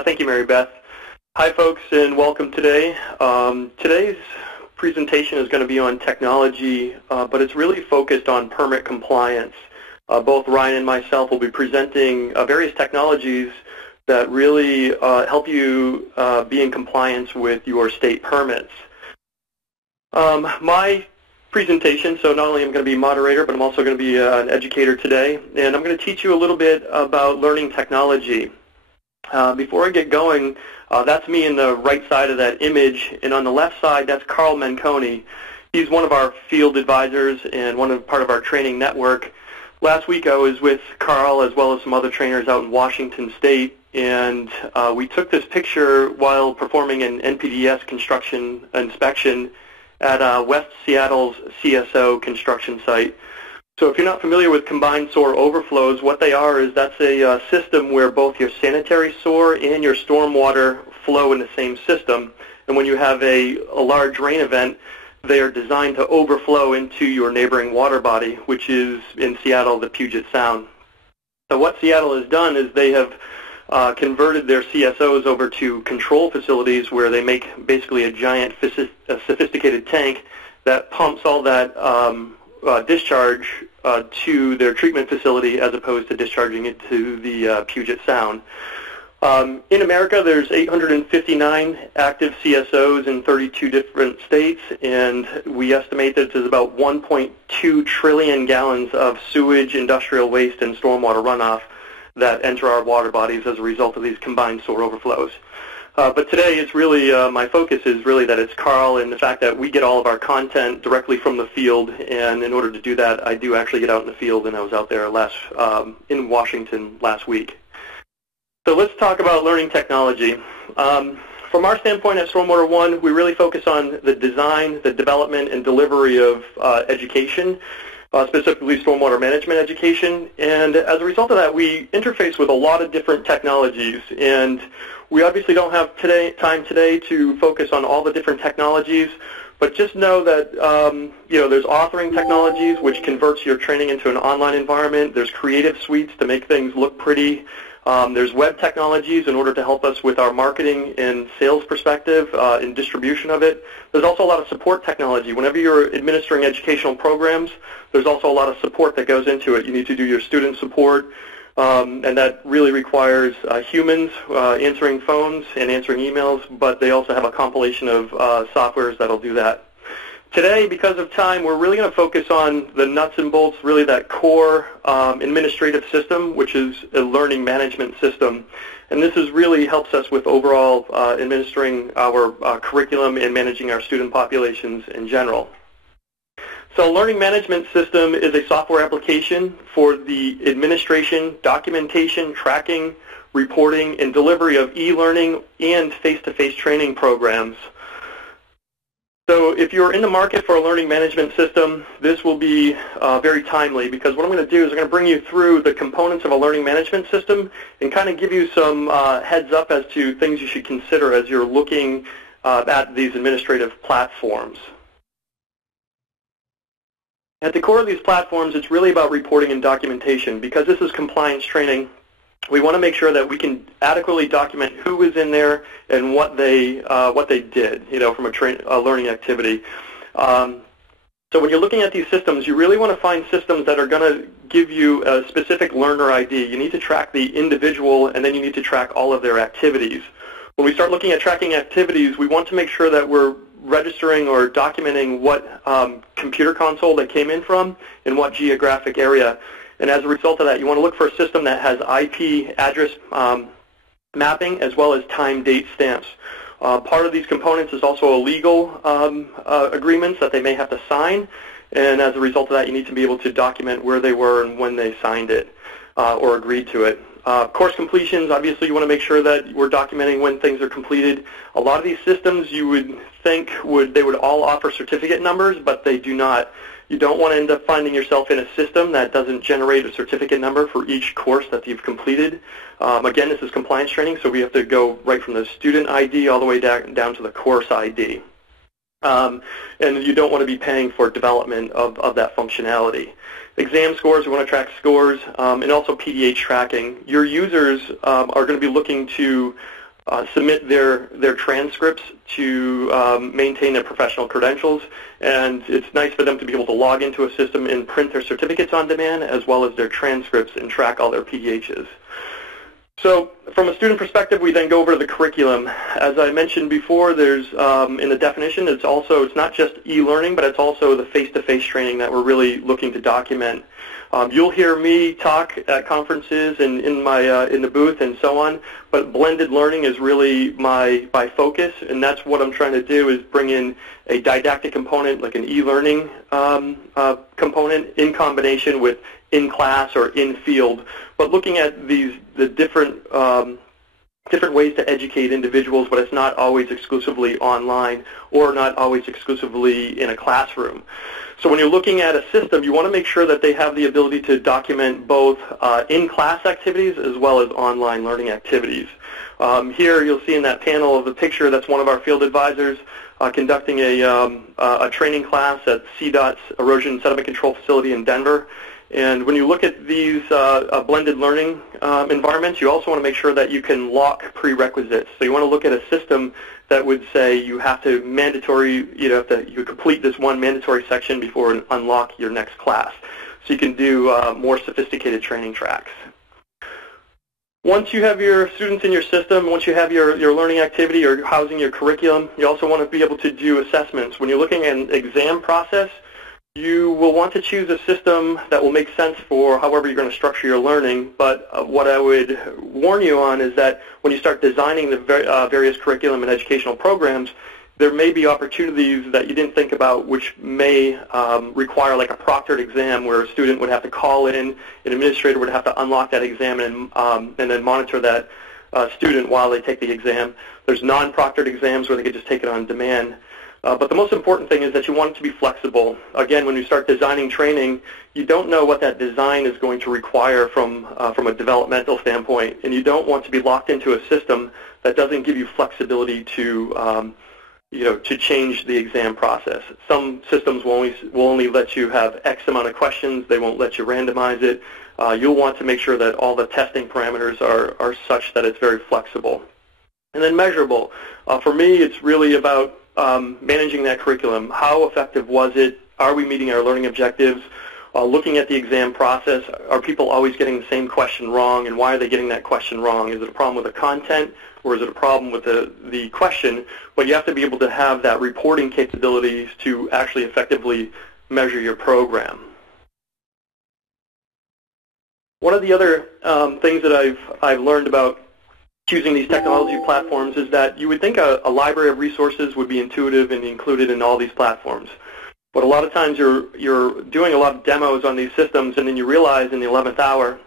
Thank you, Mary Beth. Hi, folks, and welcome today. Today's presentation is going to be on technology, but it's really focused on permit compliance. Both Ryan and myself will be presenting various technologies that really help you be in compliance with your state permits. My presentation, so not only am I going to be moderator, but I'm also going to be an educator today, and I'm going to teach you a little bit about learning technology. Before I get going, that's me in the right side of that image, and on the left side, that's Carl Menconi. He's one of our field advisors and part of our training network. Last week I was with Carl as well as some other trainers out in Washington State, and we took this picture while performing an NPDES construction inspection at West Seattle's CSO construction site. So if you're not familiar with combined sewer overflows, what they are is that's a system where both your sanitary sewer and your stormwater flow in the same system. And when you have a large rain event, they are designed to overflow into your neighboring water body, which is in Seattle, the Puget Sound. So what Seattle has done is they have converted their CSOs over to control facilities where they make basically a giant sophisticated tank that pumps all that discharge to their treatment facility as opposed to discharging it to the Puget Sound. In America, there's 859 active CSOs in 32 different states, and we estimate that there's about 1.2 trillion gallons of sewage, industrial waste, and stormwater runoff that enter our water bodies as a result of these combined sewer overflows. But today, it's really my focus is really that it's Carl and the fact that we get all of our content directly from the field. And in order to do that, I do actually get out in the field, and I was out there in Washington last week. So let's talk about learning technology. From our standpoint at Stormwater One, we really focus on the design, the development, and delivery of education. Specifically stormwater management education, and as a result of that, we interface with a lot of different technologies, and we obviously don't have time today to focus on all the different technologies, but just know that there's authoring technologies, which converts your training into an online environment. There's creative suites to make things look pretty. There's web technologies in order to help us with our marketing and sales perspective and distribution of it. There's also a lot of support technology. Whenever you're administering educational programs, there's also a lot of support that goes into it. You need to do your student support, and that really requires humans answering phones and answering emails, but they also have a compilation of softwares that'll do that. Today, because of time, we're really going to focus on the nuts and bolts, really that core administrative system, which is a learning management system. And this really helps us with overall administering our curriculum and managing our student populations in general. So a learning management system is a software application for the administration, documentation, tracking, reporting, and delivery of e-learning and face-to-face training programs. So if you're in the market for a learning management system, this will be very timely, because what I'm going to do is I'm going to bring you through the components of a learning management system and kind of give you some heads up as to things you should consider as you're looking at these administrative platforms. At the core of these platforms, it's really about reporting and documentation. Because this is compliance training, we want to make sure that we can adequately document who was in there and what they did, from a learning activity. So when you're looking at these systems, you really want to find systems that are going to give you a specific learner ID. You need to track the individual, and then you need to track all of their activities. When we start looking at tracking activities, we want to make sure that we're registering or documenting what computer console they came in from and what geographic area. And as a result of that, you want to look for a system that has IP address mapping as well as time date stamps. Part of these components is also a legal agreements that they may have to sign, and as a result of that, you need to be able to document where they were and when they signed it or agreed to it. Course completions, obviously you want to make sure that we're documenting when things are completed. A lot of these systems you would think they would all offer certificate numbers, but they do not. You don't want to end up finding yourself in a system that doesn't generate a certificate number for each course that you've completed. Again, this is compliance training, so we have to go right from the student ID all the way down to the course ID. And you don't want to be paying for development of that functionality. Exam scores, we want to track scores, and also PDH tracking. Your users are going to be looking to submit their transcripts to maintain their professional credentials, and it's nice for them to be able to log into a system and print their certificates on demand as well as their transcripts and track all their PDHs. So from a student perspective, we then go over to the curriculum. As I mentioned before, there's in the definition, it's not just e-learning, but it's also the face-to-face training that we're really looking to document. You'll hear me talk at conferences and in the booth and so on, but blended learning is really my focus, and that's what I'm trying to do, is bring in a didactic component like an e-learning component in combination with in-class or in-field, but looking at the different ways to educate individuals, but it's not always exclusively online or not always exclusively in a classroom. So when you're looking at a system, you want to make sure that they have the ability to document both in-class activities as well as online learning activities. Here you'll see in that panel of the picture, that's one of our field advisors conducting a training class at CDOT's Erosion Sediment Control Facility in Denver. And when you look at these blended learning environments, you also want to make sure that you can lock prerequisites. So you want to look at a system that would say you have to you complete this one mandatory section before you unlock your next class. So you can do more sophisticated training tracks. Once you have your students in your system, once you have your learning activity or housing your curriculum, you also want to be able to do assessments. When you're looking at an exam process, you will want to choose a system that will make sense for however you're going to structure your learning, but what I would warn you on is that when you start designing the various curriculum and educational programs, there may be opportunities that you didn't think about which may require like a proctored exam where a student would have to call in, an administrator would have to unlock that exam and then monitor that student while they take the exam. There's non-proctored exams where they could just take it on demand. But the most important thing is that you want it to be flexible. Again, when you start designing training, you don't know what that design is going to require from a developmental standpoint, and you don't want to be locked into a system that doesn't give you flexibility to change the exam process. Some systems will only let you have X amount of questions. They won't let you randomize it. You'll want to make sure that all the testing parameters are such that it's very flexible. And then measurable. For me, it's really about managing that curriculum. How effective was it? Are we meeting our learning objectives? Looking at the exam process, are people always getting the same question wrong, and why are they getting that question wrong? Is it a problem with the content, or is it a problem with the question? But you have to be able to have that reporting capabilities to actually effectively measure your program. One of the other things that I've learned about choosing these technology platforms is that you would think a library of resources would be intuitive and included in all these platforms. But a lot of times you're doing a lot of demos on these systems, and then you realize in the 11th hour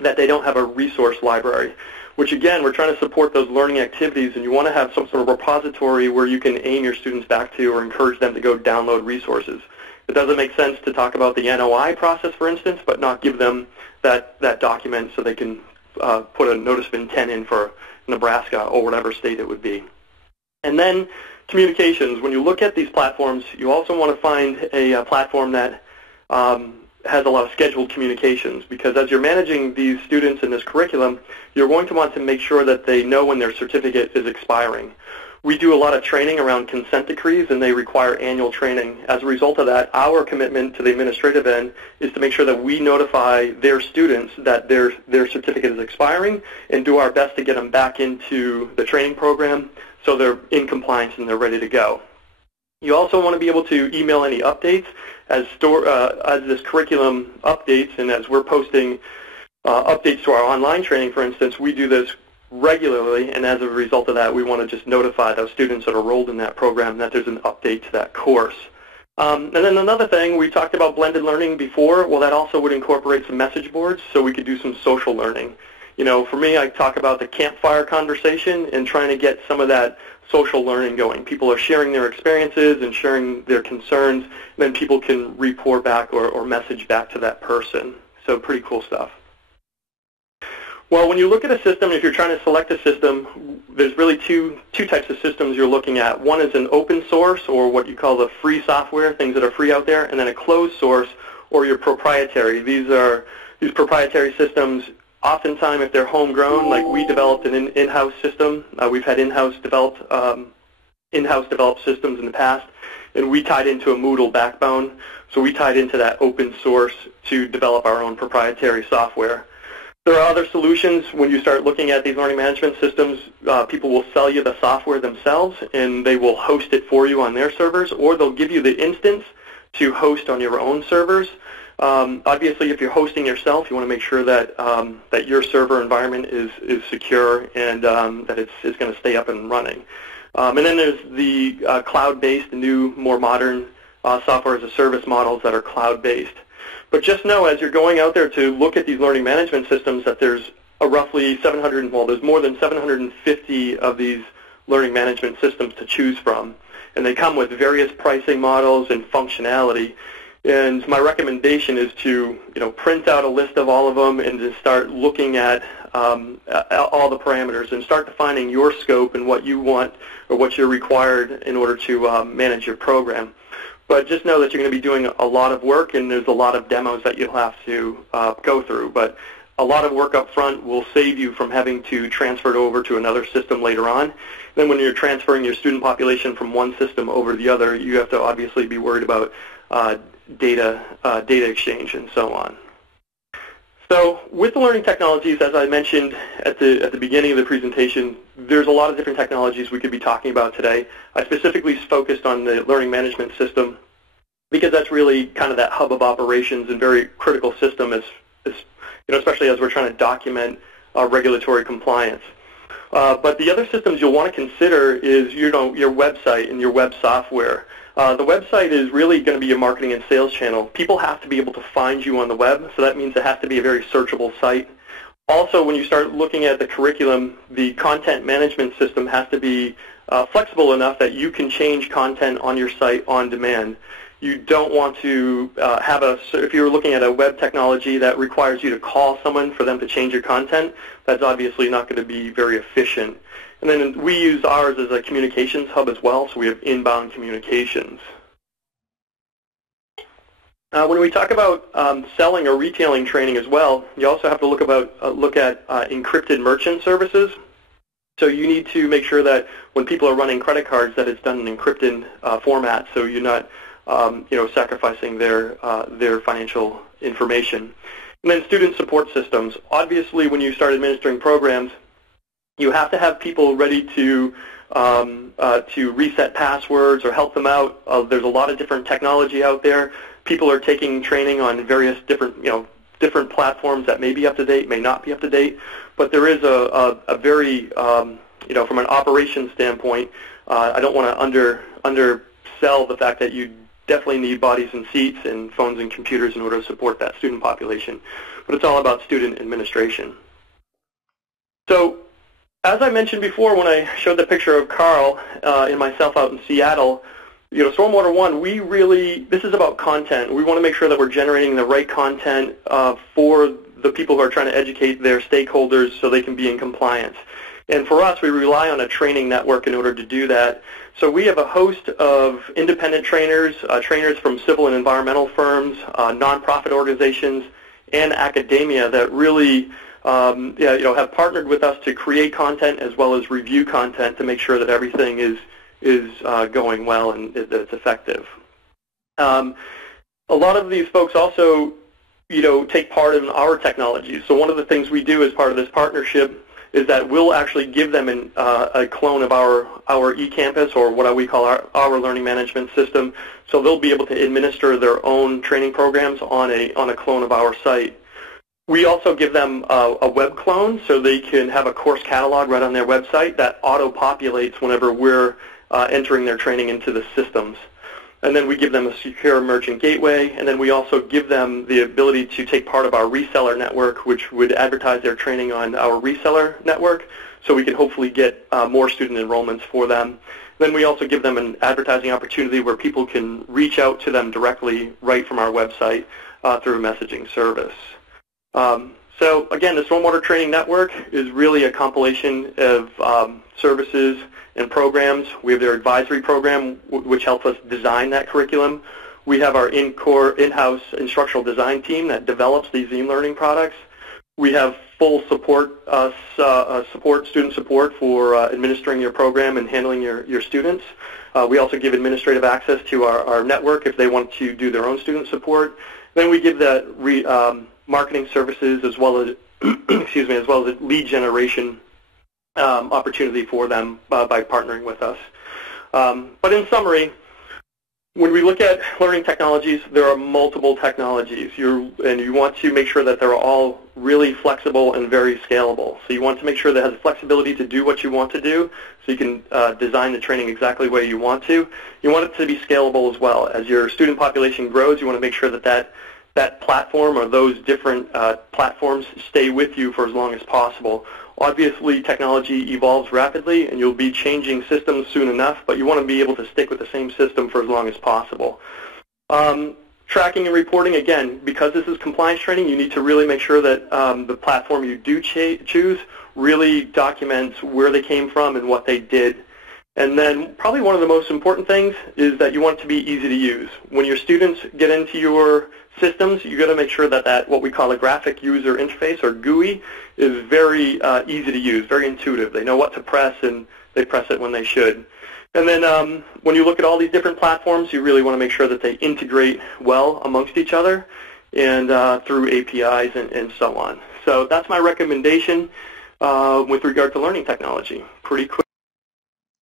that they don't have a resource library, which again, we're trying to support those learning activities, and you want to have some sort of repository where you can aim your students back to or encourage them to go download resources. It doesn't make sense to talk about the NOI process, for instance, but not give them that document so they can put a notice of intent in for Nebraska or whatever state it would be. And then communications. When you look at these platforms, you also want to find a platform that has a lot of scheduled communications, because as you're managing these students in this curriculum, you're going to want to make sure that they know when their certificate is expiring. We do a lot of training around consent decrees, and they require annual training. As a result of that, our commitment to the administrative end is to make sure that we notify their students that their certificate is expiring and do our best to get them back into the training program so they're in compliance and they're ready to go. You also want to be able to email any updates as this curriculum updates, and as we're posting updates to our online training, for instance, we do this regularly, and as a result of that, we want to just notify those students that are enrolled in that program that there's an update to that course. And then another thing, we talked about blended learning before. Well, that also would incorporate some message boards, so we could do some social learning. You know, for me, I talk about the campfire conversation and trying to get some of that social learning going. People are sharing their experiences and sharing their concerns, and then people can report back or message back to that person. So pretty cool stuff. Well, when you look at a system, if you're trying to select a system, there's really two types of systems you're looking at. One is an open source, or what you call the free software, things that are free out there, and then a closed source, or your proprietary. These proprietary systems oftentimes, if they're homegrown, like we developed an in-house system. We've had in-house developed systems in the past, and we tied into a Moodle backbone. So we tied into that open source to develop our own proprietary software. There are other solutions. When you start looking at these learning management systems, people will sell you the software themselves, and they will host it for you on their servers, or they'll give you the instance to host on your own servers. Obviously, if you're hosting yourself, you want to make sure that that your server environment is secure and that it's going to stay up and running. And then there's the cloud-based, new, more modern software as a service models that are cloud-based. But just know, as you're going out there to look at these learning management systems, that there's roughly 700, well, there's more than 750 of these learning management systems to choose from. And they come with various pricing models and functionality. And my recommendation is to, print out a list of all of them and to start looking at all the parameters and start defining your scope and what you want or what you're required in order to manage your program. But just know that you're going to be doing a lot of work, and there's a lot of demos that you'll have to go through. But a lot of work up front will save you from having to transfer it over to another system later on. Then when you're transferring your student population from one system over to the other, you have to obviously be worried about data exchange and so on. So with the learning technologies, as I mentioned at the beginning of the presentation, there's a lot of different technologies we could be talking about today. I specifically focused on the learning management system because that's really kind of that hub of operations and very critical system, especially as we're trying to document regulatory compliance. But the other systems you'll want to consider is your website and your web software. The website is really going to be a marketing and sales channel. People have to be able to find you on the web, so that means it has to be a very searchable site. Also, when you start looking at the curriculum, the content management system has to be flexible enough that you can change content on your site on demand. You don't want to if you're looking at a web technology that requires you to call someone for them to change your content, that's obviously not going to be very efficient. And then we use ours as a communications hub as well, so we have inbound communications. When we talk about selling or retailing training as well, you also have to look at encrypted merchant services. So you need to make sure that when people are running credit cards, that it's done in encrypted format, so you're not sacrificing their financial information. And then student support systems. Obviously, when you start administering programs, you have to have people ready to reset passwords or help them out. There's a lot of different technology out there. People are taking training on various different platforms that may be up to date, may not be up to date. But there is a very from an operations standpoint, I don't want to undersell the fact that you definitely need bodies and seats and phones and computers in order to support that student population. But it's all about student administration. So, as I mentioned before when I showed the picture of Carl and myself out in Seattle, Stormwater One, this is about content. We want to make sure that we're generating the right content for the people who are trying to educate their stakeholders so they can be in compliance. And for us, we rely on a training network in order to do that. So we have a host of independent trainers, trainers from civil and environmental firms, nonprofit organizations, and academia that really have partnered with us to create content as well as review content to make sure that everything is going well and that it's effective. A lot of these folks also, take part in our technologies. So one of the things we do as part of this partnership is that we'll actually give them a clone of our eCampus, or what we call our learning management system. So they'll be able to administer their own training programs on a clone of our site. We also give them a web clone, so they can have a course catalog right on their website that auto-populates whenever we're entering their training into the systems. And then we give them a secure merchant gateway, and then we also give them the ability to take part of our reseller network, which would advertise their training on our reseller network, so we can hopefully get more student enrollments for them. Then we also give them an advertising opportunity where people can reach out to them directly right from our website through a messaging service. So again, the Stormwater Training Network is really a compilation of services and programs. We have their advisory program, which helps us design that curriculum. We have our in-house instructional design team that develops these e-learning products. We have full student support for administering your program and handling your students. We also give administrative access to our network if they want to do their own student support. Then we give that marketing services as well as excuse me, as well as a lead generation opportunity for them by partnering with us. But in summary, when we look at learning technologies, there are multiple technologies, and you want to make sure that they're all really flexible and very scalable. So you want to make sure that it has the flexibility to do what you want to do, so you can design the training exactly the way you want to. You want it to be scalable as well. As your student population grows, you want to make sure that that platform or those different platforms stay with you for as long as possible. Obviously, technology evolves rapidly, and you'll be changing systems soon enough, but you want to be able to stick with the same system for as long as possible. Tracking and reporting, again, because this is compliance training, you need to really make sure that the platform you do choose really documents where they came from and what they did. And then probably one of the most important things is that you want it to be easy to use. When your students get into your systems, you've got to make sure that what we call a graphic user interface, or GUI, is very easy to use, very intuitive. They know what to press, and they press it when they should. And then when you look at all these different platforms, you really want to make sure that they integrate well amongst each other and through APIs and so on. So that's my recommendation with regard to learning technology. Pretty quick.